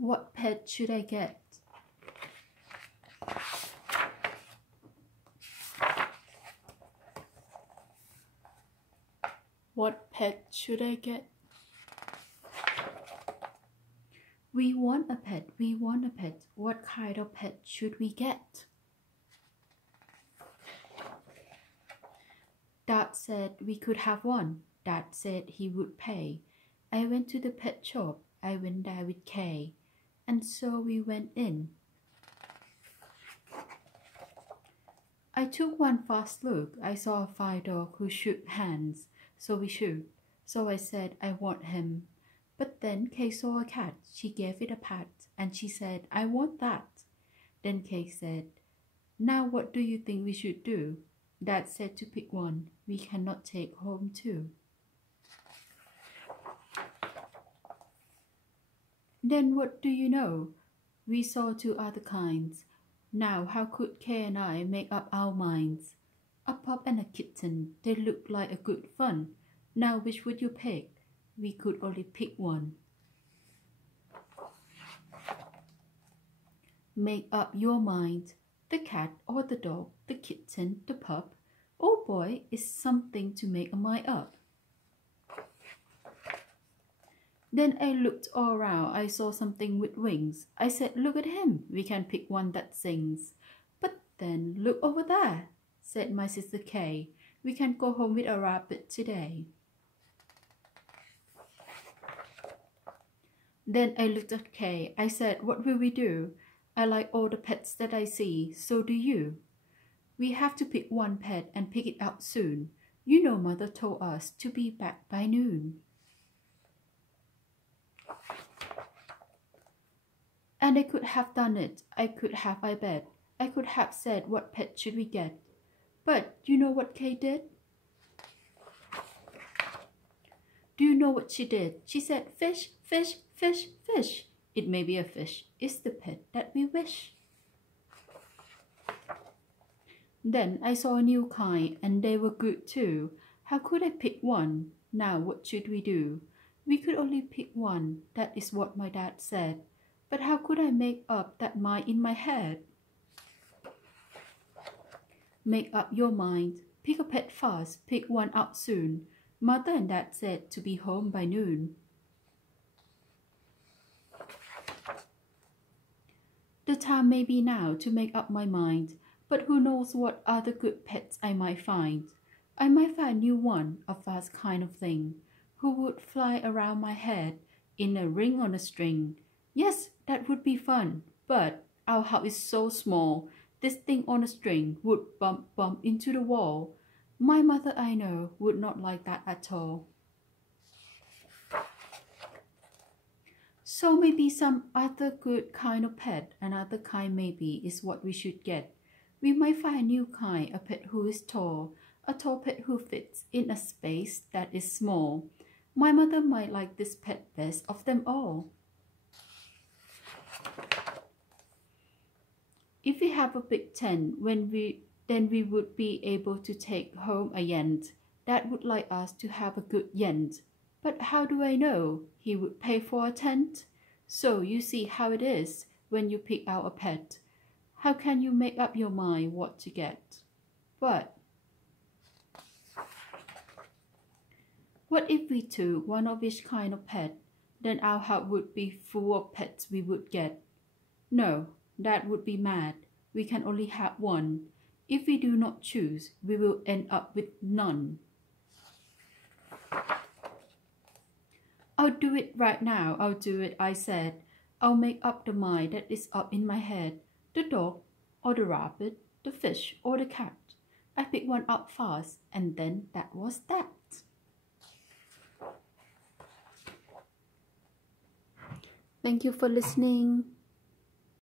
What pet should I get? What pet should I get? We want a pet. We want a pet. What kind of pet should we get? Dad said we could have one. Dad said he would pay. I went to the pet shop. I went there with Kay. And so we went in. I took one fast look. I saw a fine dog who shook hands. So we shook. So I said I want him. But then Kay saw a cat. She gave it a pat. And she said, I want that. Then Kay said, now what do you think we should do? Dad said to pick one. We cannot take home two. Then what do you know? We saw two other kinds. Now how could Kay and I make up our minds? A pup and a kitten, they look like a good fun. Now which would you pick? We could only pick one. Make up your mind. The cat or the dog, the kitten, the pup. Oh boy, it's something to make a mind up. Then I looked all around. I saw something with wings. I said, look at him. We can pick one that sings. But then look over there, said my sister Kay. We can go home with a rabbit today. Then I looked at Kay. I said, what will we do? I like all the pets that I see. So do you. We have to pick one pet and pick it out soon. You know Mother told us to be back by noon. And I could have done it. I could have, I bet. I could have said, what pet should we get? But you know what Kay did? Do you know what she did? She said, fish, fish, fish, fish. It may be a fish. It's the pet that we wish. Then I saw a new kind, and they were good too. How could I pick one? Now what should we do? We could only pick one. That is what my dad said. But how could I make up that mind in my head? Make up your mind. Pick a pet fast. Pick one out soon. Mother and Dad said to be home by noon. The time may be now to make up my mind, but who knows what other good pets I might find. I might find a new one, a fast kind of thing, who would fly around my head in a ring on a string. Yes, that would be fun, but our house is so small, this thing on a string would bump into the wall. My mother, I know, would not like that at all. So maybe some other good kind of pet, another kind maybe, is what we should get. We might find a new kind, a pet who is tall, a tall pet who fits in a space that is small. My mother might like this pet best of them all. If we have a big tent, then we would be able to take home a yent. Dad would like us to have a good yent. But how do I know he would pay for a tent? So you see how it is when you pick out a pet. How can you make up your mind what to get? But what if we took one of each kind of pet? Then our house would be full of pets we would get. No, Dad would be mad. We can only have one. If we do not choose, we will end up with none. I'll do it right now. I'll do it, I said. I'll make up the mind that is up in my head. The dog, or the rabbit, the fish, or the cat. I picked one out fast, and then that was that. Thank you for listening.